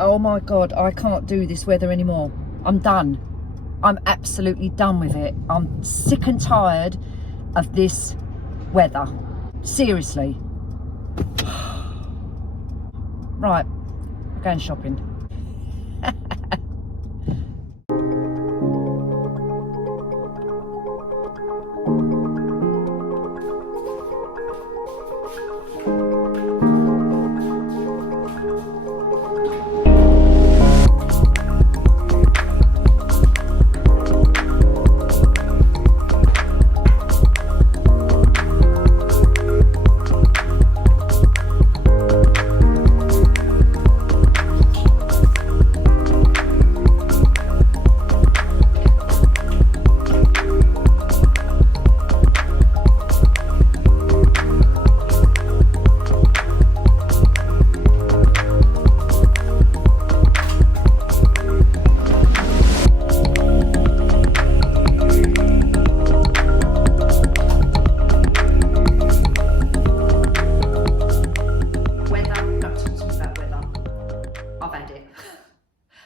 Oh my God, I can't do this weather anymore. I'm done. I'm absolutely done with it. I'm sick and tired of this weather. Seriously. Right, I'm going shopping.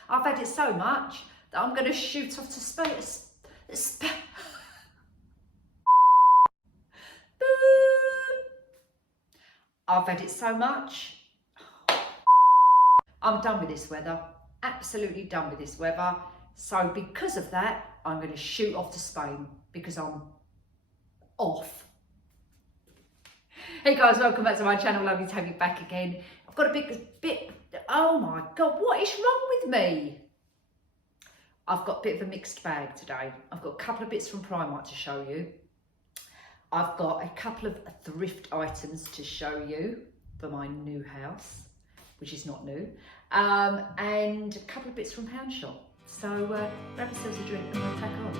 I've had it so much that I'm going to shoot off to space. I've had it so much. I'm done with this weather. Absolutely done with this weather. So because of that, I'm going to shoot off to Spain because I'm off. Hey guys, welcome back to my channel. Lovely to have you back again. I've got a bit, oh my God, what is wrong with me? I've got a bit of a mixed bag today. I've got a couple of bits from Primark to show you. I've got a couple of thrift items to show you for my new house, which is not new, and a couple of bits from Pound Shop. So grab yourselves a drink and we'll pack on.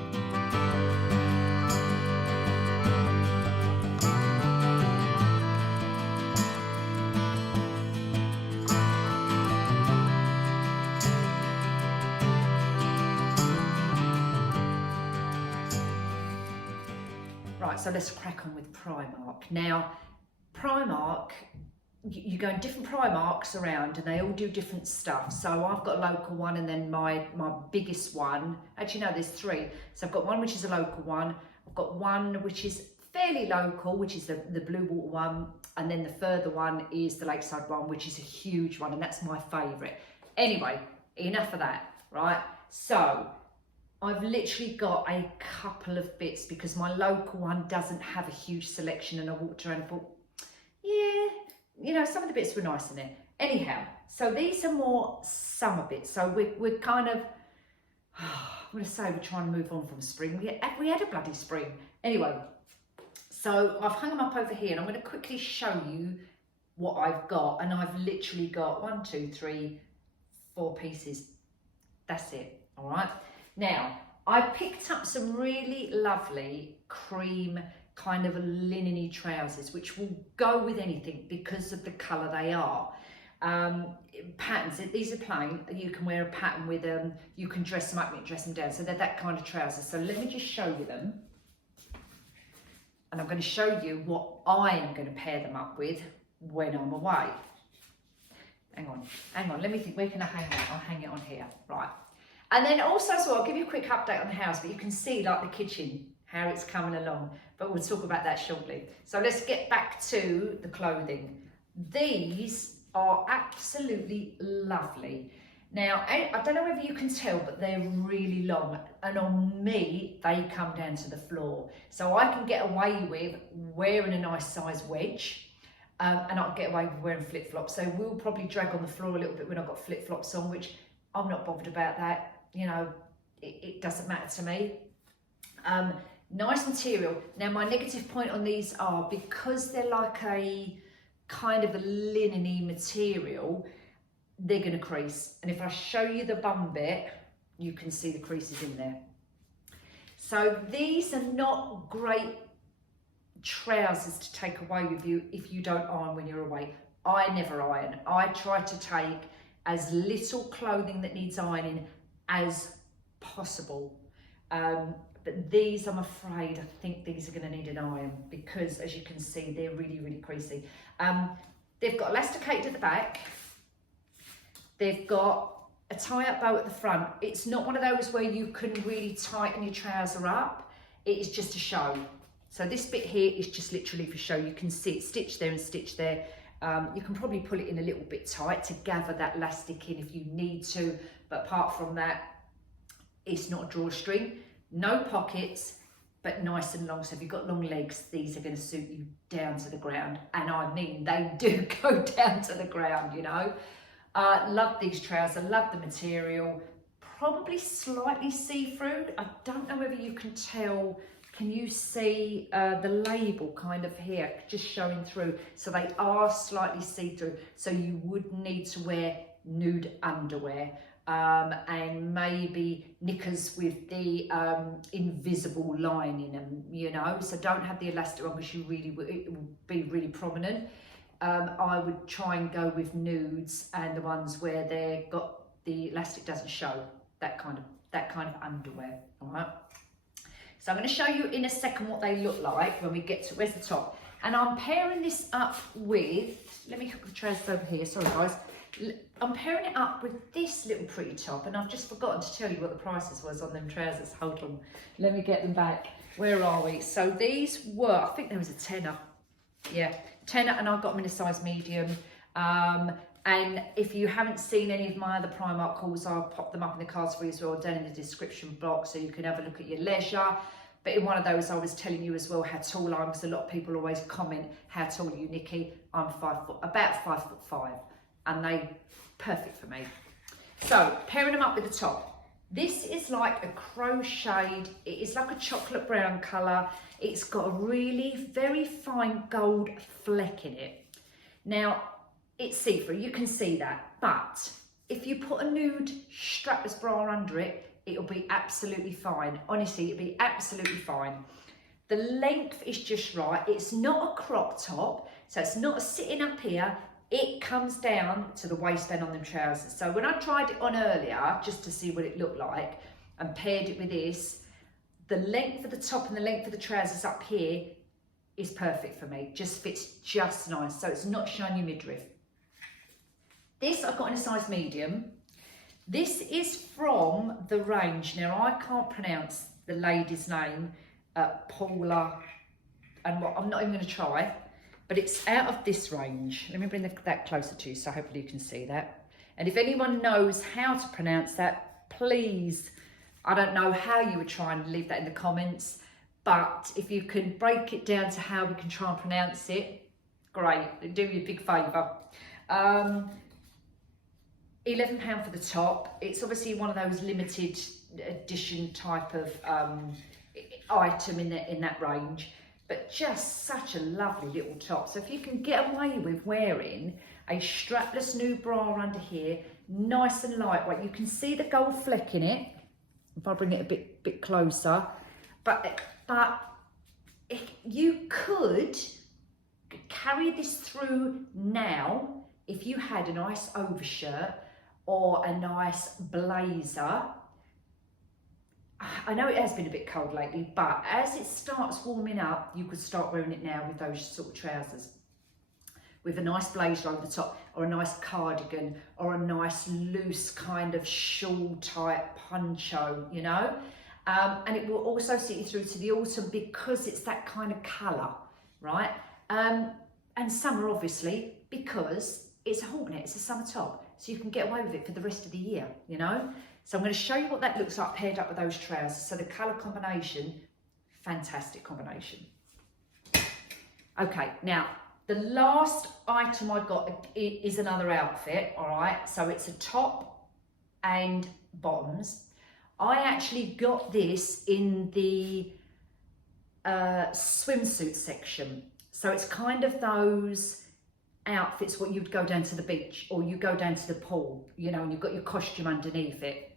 Right, so let's crack on with Primark. Now, Primark, you go in different Primarks around and they all do different stuff. So I've got a local one and then my biggest one, actually no, there's three. So I've got one which is a local one, I've got one which is fairly local, which is the Blue Water one, and then the further one is the Lakeside one, which is a huge one, and that's my favourite. Anyway, enough of that, right? So I've literally got a couple of bits because my local one doesn't have a huge selection, and I walked around and thought, yeah, you know, some of the bits were nice in it. Anyhow, so these are more summer bits. So we're kind of, I'm going to say we're trying to move on from spring. We had a bloody spring. Anyway, so I've hung them up over here and I'm going to quickly show you what I've got. And I've literally got 1, 2, 3, 4 pieces. That's it, all right? Now, I picked up some really lovely cream kind of linen-y trousers, which will go with anything because of the colour they are. Patterns, these are plain. You can wear a pattern with them. You can dress them up, you can dress them down. So they're that kind of trousers. So let me just show you them. And I'm going to show you what I am going to pair them up with when I'm away. Hang on, let me think, where can I hang it? I'll hang it on here, right. And then also, so I'll give you a quick update on the house, but you can see like the kitchen, how it's coming along, but we'll talk about that shortly. So let's get back to the clothing. These are absolutely lovely. Now, I don't know whether you can tell, but they're really long, and on me, they come down to the floor. So I can get away with wearing a nice size wedge, and I'll get away with wearing flip-flops. So we'll probably drag on the floor a little bit when I've got flip-flops on, which I'm not bothered about that. You know, it doesn't matter to me. Nice material. Now, my negative point on these are because they're like a kind of a linen-y material, they're going to crease. And if I show you the bum bit, you can see the creases in there. So these are not great trousers to take away with you if you don't iron when you're away. I never iron. I try to take as little clothing that needs ironing as possible. But these, I'm afraid, I think these are going to need an iron because, as you can see, they're really, really creasy. They've got elasticated at the back. They've got a tie-up bow at the front. It's not one of those where you can really tighten your trouser up. It is just a show. So this bit here is just literally for show. You can see it stitched there and stitched there. You can probably pull it in a little bit tight to gather that elastic in if you need to. But apart from that, it's not a drawstring. No pockets, but nice and long. So if you've got long legs, these are going to suit you down to the ground. And I mean, they do go down to the ground, you know. Love these trousers, love the material. Probably slightly see-through. I don't know whether you can tell. Can you see the label kind of here, just showing through? So they are slightly see-through. So you would need to wear nude underwear and maybe knickers with the invisible line in them, you know? So don't have the elastic on because it would be really prominent. I would try and go with nudes and the ones where they've got the elastic doesn't show, that kind of underwear, all right? So I'm going to show you in a second what they look like when we get to, where's the top? And I'm pairing this up with, let me hook the trousers over here, sorry guys. I'm pairing it up with this little pretty top, and I've just forgotten to tell you what the prices was on them trousers. Hold on, let me get them back. Where are we? So these were, I think there was a tenner. Yeah, tenner, and I got them in a size medium. And if you haven't seen any of my other Primark hauls, I'll pop them up in the cards for you as well, down in the description box, so you can have a look at your leisure. But in one of those, I was telling you as well how tall I am, because a lot of people always comment, how tall are you, Nikki? I'm 5 foot, about 5'5", and they perfect for me. So pairing them up with the top. This is like a crocheted, it is like a chocolate brown colour. It's got a really very fine gold fleck in it. Now, it's see-through, you can see that, but if you put a nude strapless bra under it, it'll be absolutely fine. Honestly, it'll be absolutely fine. The length is just right. It's not a crop top, so it's not sitting up here. It comes down to the waistband on them trousers. So when I tried it on earlier, just to see what it looked like, and paired it with this, the length of the top and the length of the trousers up here is perfect for me. Just fits just nice, so it's not showing your midriff. This I've got in a size medium. This is from the range. Now I can't pronounce the lady's name, Paula, and what I'm not even going to try, but it's out of this range. Let me bring that closer to you so hopefully you can see that. And if anyone knows how to pronounce that, please, I don't know how you would try and leave that in the comments, but if you can break it down to how we can try and pronounce it, great, it'd do me a big favour. £11 for the top. It's obviously one of those limited edition type of item in that range, but just such a lovely little top. So if you can get away with wearing a strapless nude bra under here, nice and lightweight, you can see the gold fleck in it. If I bring it a bit closer, but you could carry this through now if you had a nice overshirt or a nice blazer. I know it has been a bit cold lately, but as it starts warming up, you could start wearing it now with those sort of trousers, with a nice blazer over the top, or a nice cardigan, or a nice loose kind of shawl type poncho, you know. And it will also see you through to the autumn because it's that kind of colour, right? And summer, obviously, because it's a hornet, it's a summer top, so you can get away with it for the rest of the year, you know. So I'm going to show you what that looks like paired up with those trousers. So the colour combination, fantastic combination. Okay, now the last item I got is another outfit, all right? So it's a top and bottoms. I actually got this in the swimsuit section. So it's kind of those outfits what you'd go down to the beach or you go down to the pool, you know, and you've got your costume underneath it.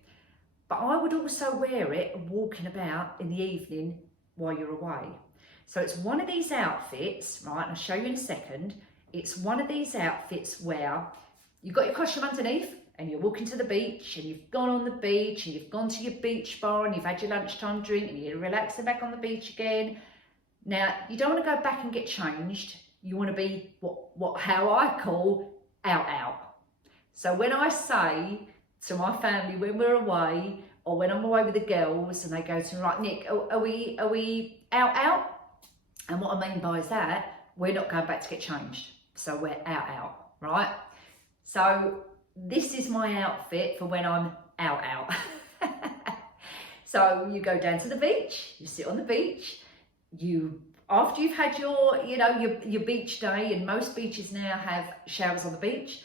But I would also wear it walking about in the evening while you're away. So it's one of these outfits, right, and I'll show you in a second. It's one of these outfits where you've got your costume underneath and you're walking to the beach and you've gone on the beach and you've gone to your beach bar and you've had your lunchtime drink and you're relaxing back on the beach again. Now, you don't want to go back and get changed. You want to be how I call out. So when I say to my family when we're away, or when I'm away with the girls and they go to me, right, Nick, are we out? And what I mean by that, we're not going back to get changed. So we're out, right? So this is my outfit for when I'm out. So you go down to the beach, you sit on the beach, after you've had your beach day, and most beaches now have showers on the beach,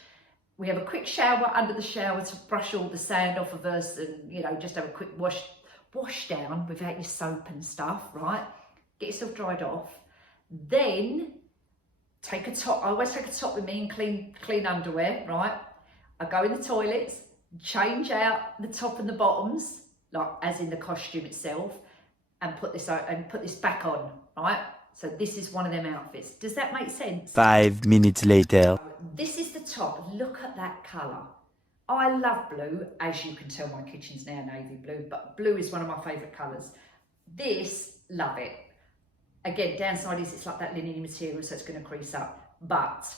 we have a quick shower under the shower to brush all the sand off of us, and just have a quick wash down without your soap and stuff, right? Get yourself dried off. Then take a top. I always take a top with me and clean underwear, right? I go in the toilets, change out the top and the bottoms, like as in the costume itself, and put this back on, right? So this is one of them outfits. Does that make sense? 5 minutes later. This is the top. Look at that colour. I love blue. As you can tell, my kitchen's now navy blue, but blue is one of my favourite colours. This, love it. Again, downside is it's like that linen material, so it's going to crease up. But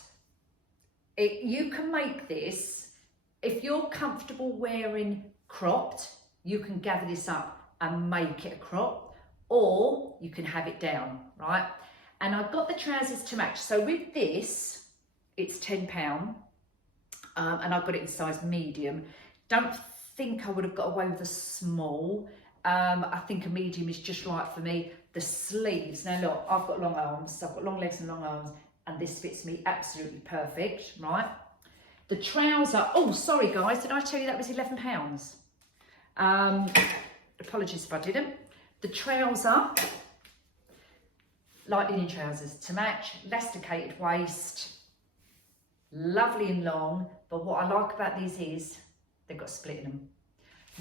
you can make this, if you're comfortable wearing cropped, you can gather this up and make it a crop, or you can have it down, right? And I've got the trousers to match. So with this, it's £10, and I've got it in size medium. Don't think I would have got away with a small. I think a medium is just right for me. The sleeves, now look, I've got long arms, so I've got long legs and long arms, and this fits me absolutely perfect, right? The trouser, oh, sorry guys, did I tell you that was £11? Apologies if I didn't. The trouser, light linen trousers to match, elasticated waist, lovely and long, but what I like about these is they've got split in them.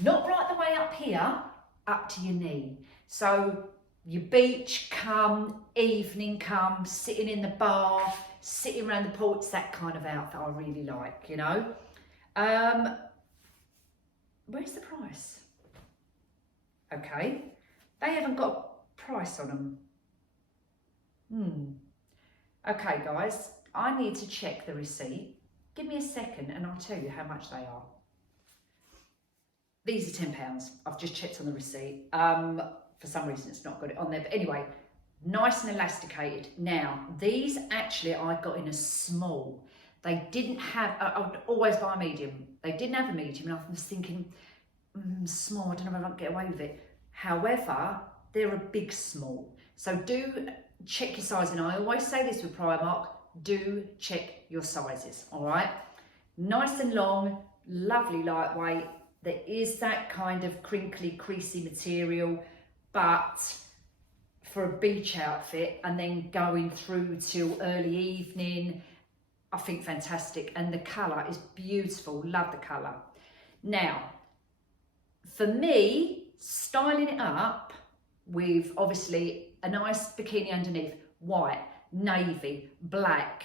Not right the way up here, up to your knee. So your beach come, evening come, sitting in the bar, sitting around the pool, it's that kind of outfit I really like, Where's the price? Okay, they haven't got a price on them. Okay guys, I need to check the receipt. Give me a second and I'll tell you how much they are. These are £10. I've just checked on the receipt. For some reason it's not got it on there, but anyway, nice and elasticated. Now, these actually I got in a small. They didn't have, I would always buy a medium. They didn't have a medium, and I was thinking, small, I don't know if I can get away with it. However, they're a big small. So do check your sizing. I always say this with Primark, do check your sizes, all right? Nice and long, lovely lightweight. There is that kind of crinkly, creasy material, but for a beach outfit and then going through till early evening, I think fantastic. And the colour is beautiful, love the colour. Now, for me, styling it up with obviously a nice bikini underneath, white, navy, black,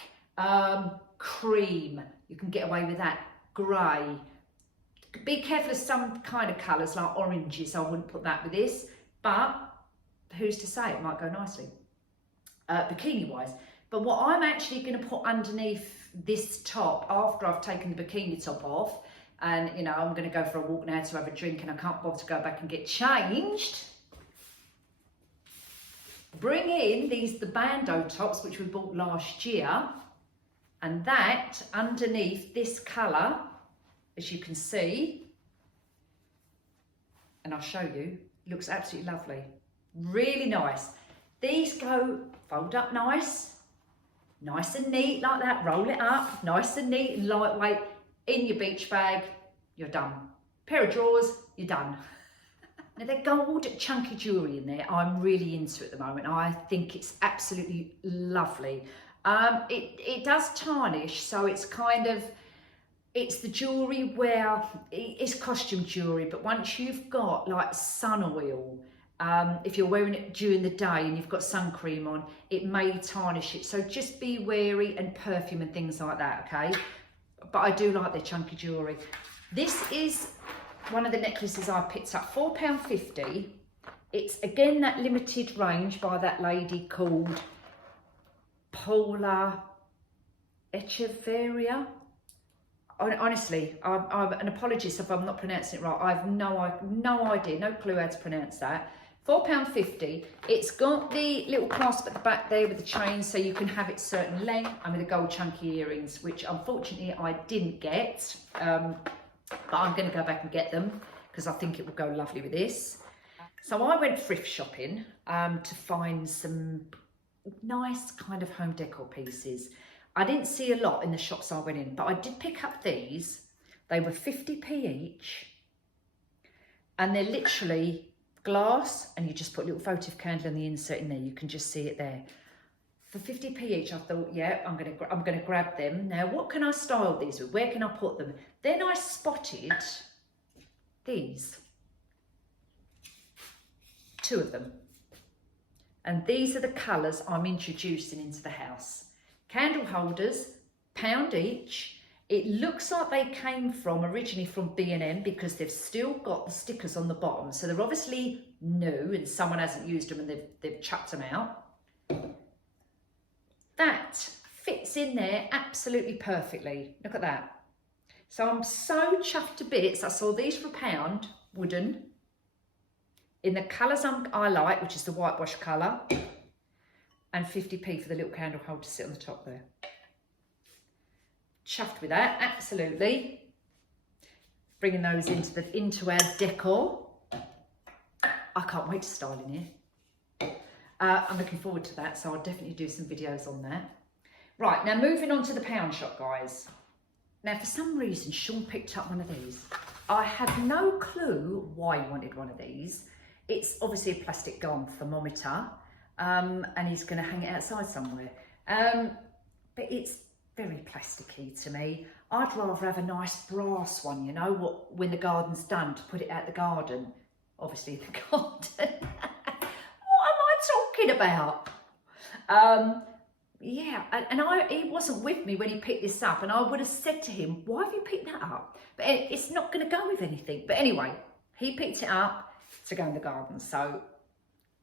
cream, you can get away with that, grey. Be careful of some kind of colours like oranges, I wouldn't put that with this, but who's to say, it might go nicely, bikini wise. But what I'm actually going to put underneath this top after I've taken the bikini top off, and I'm going to go for a walk now to have a drink and I can't bother to go back and get changed, bring in the bandeau tops which we bought last year, and that underneath this colour, as you can see, and I'll show you, looks absolutely lovely, really nice. These go fold up nice and neat like that, roll it up, nice and neat and lightweight, in your beach bag, you're done. Pair of drawers, you're done. Now they're gold chunky jewellery in there, I'm really into at the moment. I think it's absolutely lovely. It does tarnish, so it's kind of, it's the jewellery where, it's costume jewellery, but once you've got like sun oil, if you're wearing it during the day and you've got sun cream on, it may tarnish it. So just be wary, and perfume and things like that, okay? But I do like their chunky jewellery. This is one of the necklaces I picked up, £4.50. It's again that limited range by that lady called Paula Echeverria. honestly, I'm an apologist if I'm not pronouncing it right. I've no idea, no clue how to pronounce that. £4.50. It's got the little clasp at the back there with the chain, so you can have it certain length, and with the gold chunky earrings, which unfortunately I didn't get, but I'm going to go back and get them because I think it will go lovely with this. So I went thrift shopping to find some nice kind of home decor pieces. I didn't see a lot in the shops I went in, but I did pick up these. They were 50p each, and they're literally glass, and you just put a little votive candle in the insert in there. You can just see it there. For 50p each, I thought, yeah, I'm gonna grab them. Now, what can I style these with? Where can I put them? Then I spotted these, 2 of them, and these are the colours I'm introducing into the house. Candle holders, £1 each. It looks like they came originally from B&M because they've still got the stickers on the bottom. So they're obviously new and someone hasn't used them and they've chucked them out. That fits in there absolutely perfectly. Look at that. So I'm so chuffed to bits. I saw these for £1, wooden, in the colours I like, which is the whitewash colour, and 50p for the little candle holder to sit on the top there. Chuffed with that, absolutely. Bringing those into our decor. I can't wait to style in here. I'm looking forward to that, so I'll definitely do some videos on that. Right, now moving on to the pound shop, guys. Now, for some reason, Sean picked up one of these. I have no clue why he wanted one of these. It's obviously a plastic gum thermometer, and he's going to hang it outside somewhere. But it's very plasticky to me. I'd rather have a nice brass one, you know, when the garden's done, to put it out the garden. Obviously the garden. What am I talking about? Yeah, and he wasn't with me when he picked this up, and I would have said to him, why have you picked that up? But it's not going to go with anything. But anyway, he picked it up to go in the garden. So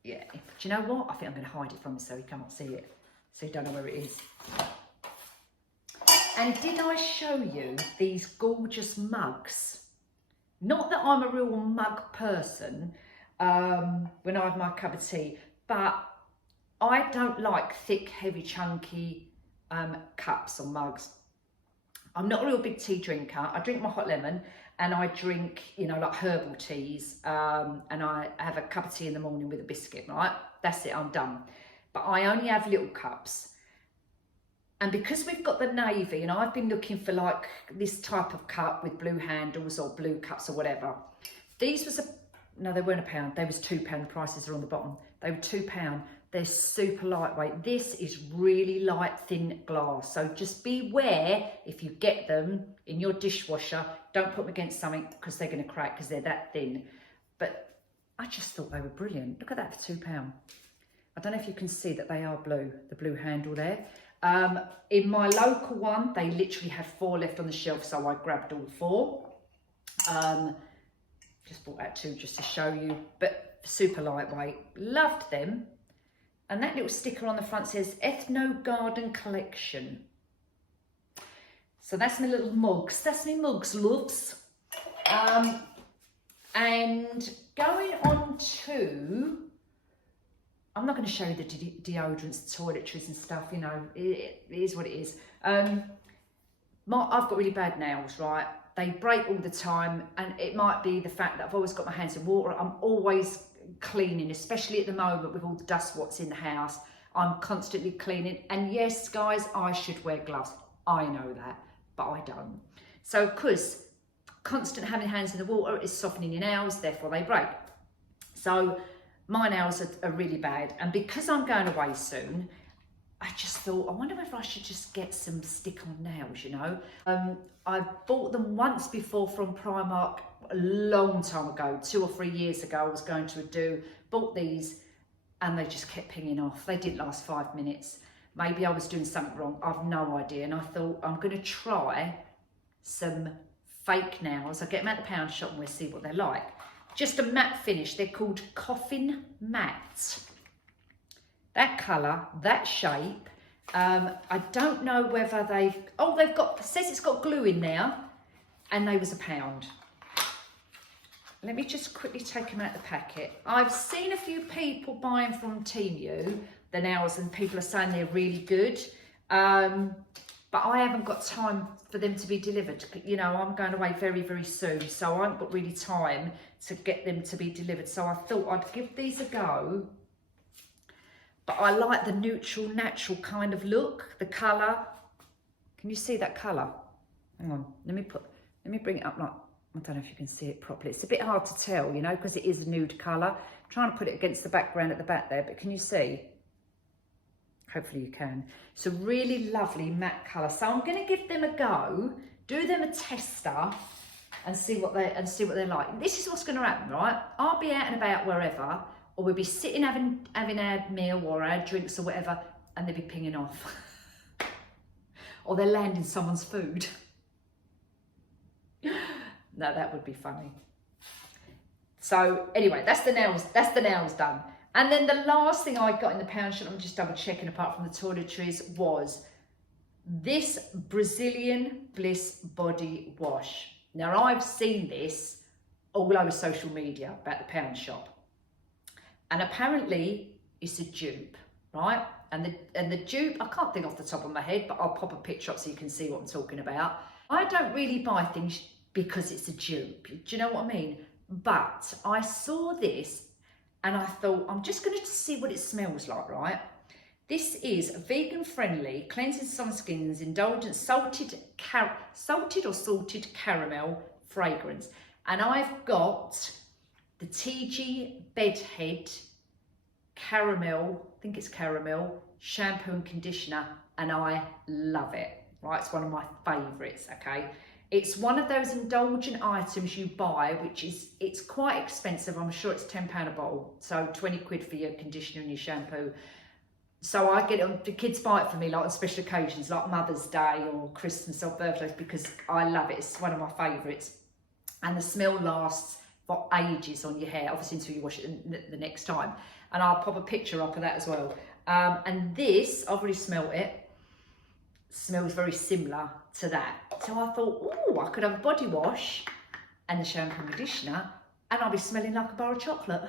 yeah, do you know what? I think I'm going to hide it from him so he cannot see it, so you don't know where it is. And did I show you these gorgeous mugs? Not that I'm a real mug person when I have my cup of tea, but I don't like thick, heavy, chunky cups or mugs. I'm not a real big tea drinker. I drink my hot lemon, and I drink, you know, like herbal teas, and I have a cup of tea in the morning with a biscuit, right? That's it, I'm done. But I only have little cups. And because we've got the navy, and I've been looking for like this type of cup with blue handles or blue cups or whatever. These was no, they weren't £1. They was £2. The prices are on the bottom. They were £2. They're super lightweight. This is really light, thin glass. So just beware if you get them in your dishwasher. Don't put them against something because they're going to crack because they're that thin. But I just thought they were brilliant. Look at that for £2. I don't know if you can see that they are blue, the blue handle there. In my local one, they literally had 4 left on the shelf, so I grabbed all 4. Just bought out 2 just to show you, but super lightweight. Loved them. And that little sticker on the front says Ethno Garden Collection. So that's my little mugs. That's my mugs, loves. And going on to, I'm not going to show you the deodorants, toiletries and stuff, you know, it is what it is. I've got really bad nails, right? They break all the time, and it might be the fact that I've always got my hands in water. I'm always cleaning, especially at the moment with all the dust what's in the house. I'm constantly cleaning, and yes, guys, I should wear gloves. I know that, but I don't. So, because constant having hands in the water is softening your nails, therefore they break. So my nails are really bad, and because I'm going away soon, I just thought, I wonder if I should just get some stick-on nails, you know. I bought them once before from Primark a long time ago, 2 or 3 years ago. I was going to bought these, and they just kept pinging off. They didn't last 5 minutes. Maybe I was doing something wrong, I've no idea. And I thought, I'm going to try some fake nails. I'll get them at the pound shop and we'll see what they're like. Just a matte finish. They're called Coffin Matte. That colour, that shape. I don't know whether it says it's got glue in there. and they was £1. Let me just quickly take them out of the packet. I've seen a few people buying from Temu the nails, and people are saying they're really good. But I haven't got time for them to be delivered. You know, I'm going away very, very soon, so I haven't got really time to get them to be delivered. So I thought I'd give these a go. But I like the neutral, natural kind of look, the colour. Can you see that colour? Hang on, let me bring it up. Like, I don't know if you can see it properly. It's a bit hard to tell, you know, because it is a nude colour. I'm trying to put it against the background at the back there, but can you see? Hopefully you can. It's a really lovely matte colour. So I'm going to give them a go, do them a tester, and see what they're like. This is what's going to happen, right? I'll be out and about wherever, or we'll be sitting having our meal or our drinks or whatever, and they'll be pinging off, or they'll land in someone's food. No, that would be funny. So anyway, that's the nails. That's the nails done. And then the last thing I got in the pound shop, I'm just double checking apart from the toiletries, was this Brazilian Bliss body wash. Now I've seen this all over social media about the pound shop, and apparently it's a dupe, right? And the dupe, I can't think off the top of my head, but I'll pop a picture up so you can see what I'm talking about. I don't really buy things because it's a dupe. Do you know what I mean? But I saw this and I thought, I'm just going to see what it smells like, right? This is vegan friendly, cleanses some skins, indulgent salted or salted caramel fragrance. And I've got the TG Bedhead caramel, I think it's caramel, shampoo and conditioner, and I love it, right? It's one of my favourites, okay? It's one of those indulgent items you buy, it's quite expensive. I'm sure it's £10 a bottle. So 20 quid for your conditioner and your shampoo. So I get it, the kids buy it for me like on special occasions, like Mother's Day or Christmas or birthdays, because I love it. It's one of my favourites. And the smell lasts for ages on your hair, obviously until you wash it the next time. And I'll pop a picture up of that as well. And this, I've already smelled it. Smells very similar to that. So I thought, oh, I could have a body wash and the shampoo and conditioner, and I'll be smelling like a bar of chocolate.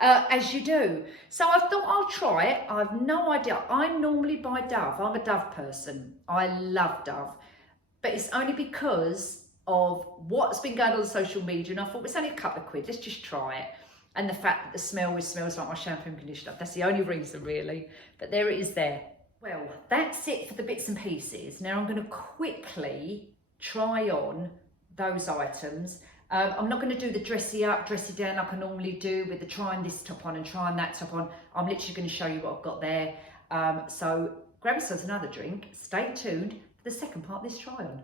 As you do. So I thought I'll try it. I have no idea. I normally buy Dove. I'm a Dove person. I love Dove. But it's only because of what's been going on social media, and I thought it's only a couple of quid. Let's just try it. And the fact that the smell smells like my shampoo and conditioner. That's the only reason, really. But there it is there. Well, that's it for the bits and pieces. Now I'm going to quickly try on those items. I'm not going to do the dressy up, dressy down like I normally do with the trying this top on and trying that top on. I'm literally going to show you what I've got there. So grab yourselves another drink. Stay tuned for the second part of this try on.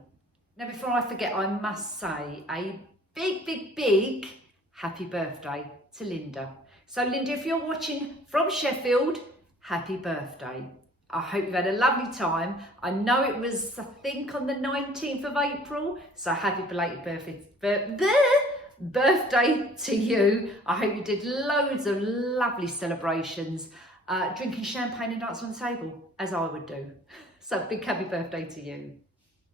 Now before I forget, I must say a big, big, big happy birthday to Linda. So Linda, if you're watching from Sheffield, happy birthday. I hope you've had a lovely time. I know it was, I think, on the 19th of April. So happy belated birthday to you. I hope you did loads of lovely celebrations, drinking champagne and dancing on the table, as I would do. So big happy birthday to you.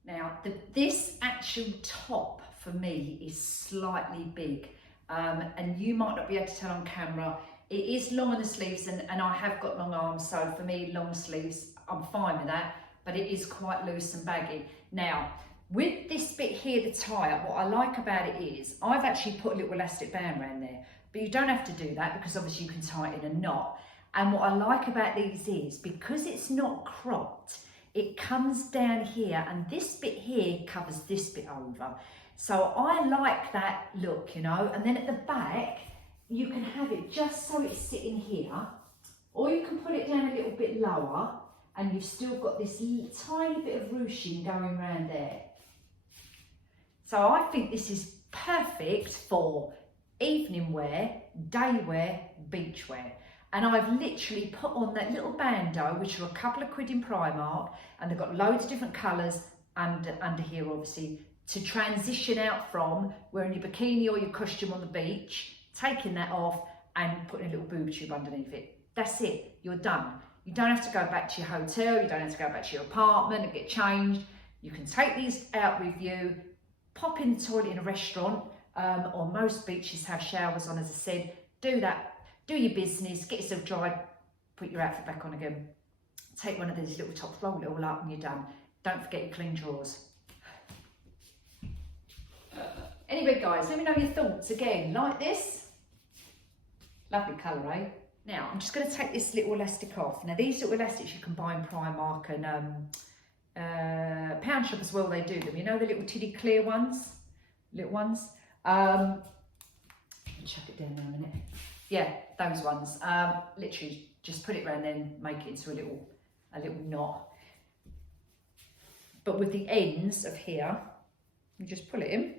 Now, this actual top for me is slightly big. And you might not be able to tell on camera. It is long on the sleeves, and I have got long arms, so for me, long sleeves, I'm fine with that, but it is quite loose and baggy. Now, with this bit here, the tie-up, what I like about it is, I've actually put a little elastic band around there, but you don't have to do that because obviously you can tie it in a knot. And what I like about these is, because it's not cropped, it comes down here, and this bit here covers this bit over. So I like that look, you know, and then at the back, you can have it just so it's sitting here, or you can put it down a little bit lower and you've still got this tiny bit of ruching going around there. So I think this is perfect for evening wear, day wear, beach wear. And I've literally put on that little bandeau, which are a couple of quid in Primark, and they've got loads of different colours under here, obviously, to transition out from wearing your bikini or your costume on the beach, taking that off and putting a little boob tube underneath it. That's it, you're done. You don't have to go back to your hotel, you don't have to go back to your apartment and get changed. You can take these out with you, pop in the toilet in a restaurant, or most beaches have showers on, as I said. Do that, do your business, get yourself dried, put your outfit back on again. Take one of these little tops, roll it all up and you're done. Don't forget your clean drawers. Anyway guys, let me know your thoughts. Again, like this. Lovely colour, eh? Now, I'm just going to take this little elastic off. Now, these little elastics you can buy in Primark and Pound Shop as well, they do them. You know the little tiddy clear ones? Little ones? Chuck it down now a minute. Yeah, those ones. Literally, just put it around then, make it into a little knot. But with the ends of here, you just pull it in,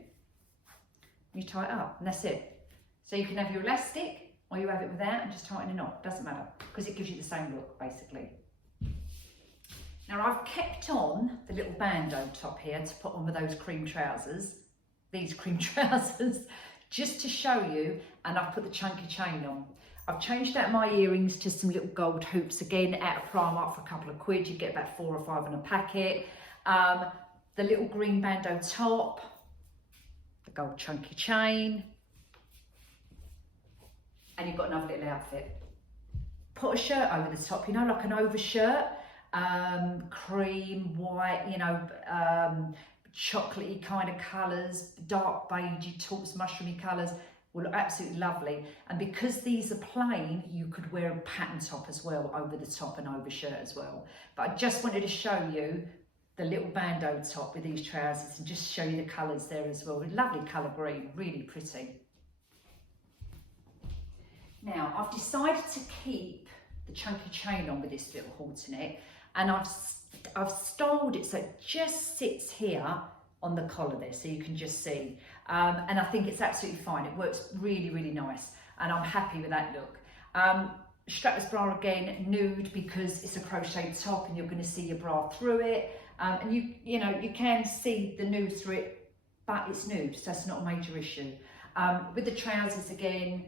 you tie it up, and that's it. So you can have your elastic, or you have it without and just tighten a knot, doesn't matter, because it gives you the same look, basically. Now I've kept on the little bandeau top here to put on with those cream trousers, these cream trousers, just to show you, and I've put the chunky chain on. I've changed out my earrings to some little gold hoops, again, out of Primark for a couple of quid. You get about 4 or 5 in a packet. The little green bandeau top, the gold chunky chain, and you've got another little outfit. Put a shirt over the top, you know, like an overshirt, cream, white, you know, chocolatey kind of colours, dark beigey, taupe, mushroomy colours will look absolutely lovely. And because these are plain, you could wear a pattern top as well over the top and overshirt as well. But I just wanted to show you the little bandeau top with these trousers and just show you the colours there as well. Lovely colour green, really pretty. Now, I've decided to keep the chunky chain on with this little halter neck, and I've styled it so it just sits here on the collar there, so you can just see. And I think it's absolutely fine. It works really, really nice, and I'm happy with that look. Strapless bra again, nude, because it's a crochet top and you're going to see your bra through it. And you know, you can see the nude through it, but it's nude, so it's not a major issue. With the trousers again,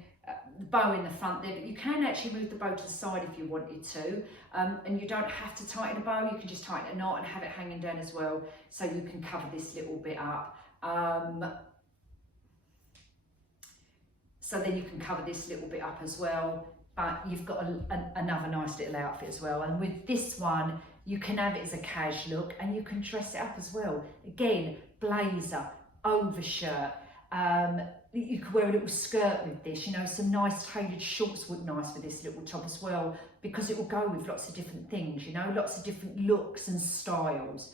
the bow in the front there, but you can actually move the bow to the side if you wanted to, and you don't have to tighten a bow. You can just tighten a knot and have it hanging down as well, so you can cover this little bit up. So then you can cover this little bit up as well, but you've got another nice little outfit as well. And with this one, you can have it as a cash look, and you can dress it up as well. Again, blazer, overshirt. You could wear a little skirt with this, you know, some nice tailored shorts would nice with this little top as well, because it will go with lots of different things, you know, lots of different looks and styles.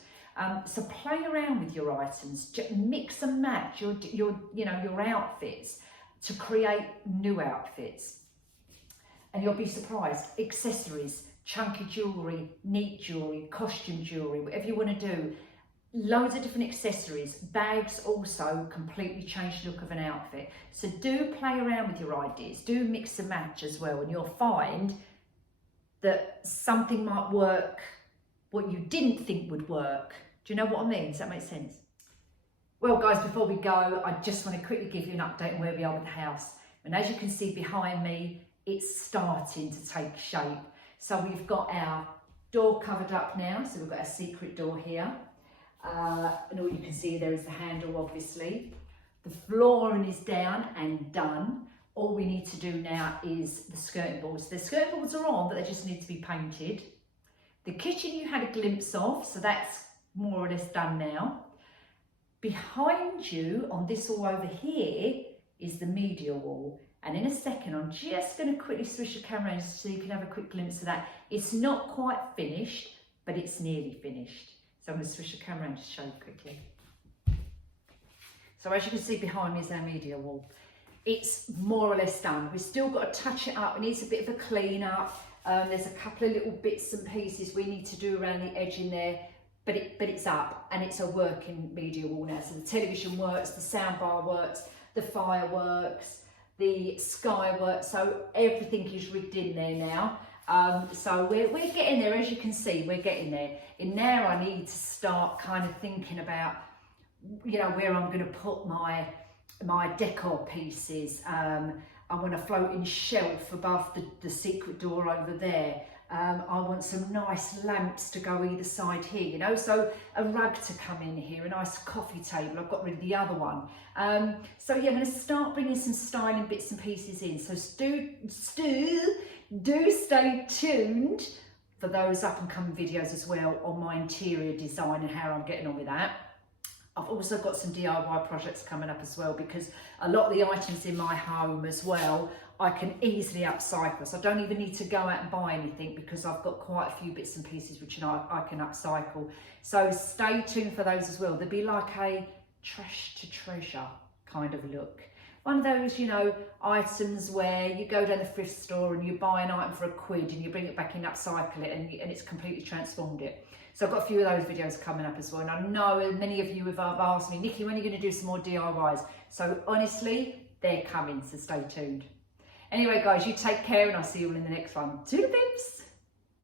So play around with your items, mix and match your outfits to create new outfits. And you'll be surprised. Accessories, chunky jewellery, neat jewellery, costume jewellery, whatever you want to do. Loads of different accessories. Bags also completely change the look of an outfit. So do play around with your ideas. Do mix and match as well, and you'll find that something might work what you didn't think would work. Do you know what I mean? Does that make sense? Well guys, before we go, I just want to quickly give you an update on where we are with the house. And as you can see behind me, it's starting to take shape. So we've got our door covered up now. So we've got our secret door here. And all you can see there is the handle, obviously. The flooring is down and done. All we need to do now is the skirting boards. The skirting boards are on, but they just need to be painted. The kitchen you had a glimpse of, so that's more or less done now. Behind you, on this wall over here, is the media wall. And in a second, I'm just going to quickly switch the camera in so you can have a quick glimpse of that. It's not quite finished, but it's nearly finished. So I'm going to switch the camera and just show you quickly. So as you can see behind me is our media wall. It's more or less done. We've still got to touch it up. It needs a bit of a clean up. There's a couple of little bits and pieces we need to do around the edge in there, but it's up and it's a working media wall now. So the television works, the sound bar works, the fire works, the sky works. So everything is rigged in there now. So we're getting there, as you can see, we're getting there. And now I need to start kind of thinking about, you know, where I'm going to put my decor pieces. I want a floating shelf above the secret door over there. I want some nice lamps to go either side here, you know, so a rug to come in here, a nice coffee table. I've got rid of the other one. So yeah, I'm going to start bringing some styling bits and pieces in. So do stay tuned for those up and coming videos as well on my interior design and how I'm getting on with that. I've also got some DIY projects coming up as well, because a lot of the items in my home as well, I can easily upcycle. So I don't even need to go out and buy anything, because I've got quite a few bits and pieces which I can upcycle. So stay tuned for those as well. There'll be like a trash to treasure kind of look. One of those, you know, items where you go down the thrift store and you buy an item for £1 and you bring it back and upcycle it, and it's completely transformed it. So I've got a few of those videos coming up as well. And I know many of you have asked me, Nikki, when are you going to do some more DIYs? So honestly, they're coming, so stay tuned. Anyway, guys, you take care and I'll see you all in the next one. Toodle pips!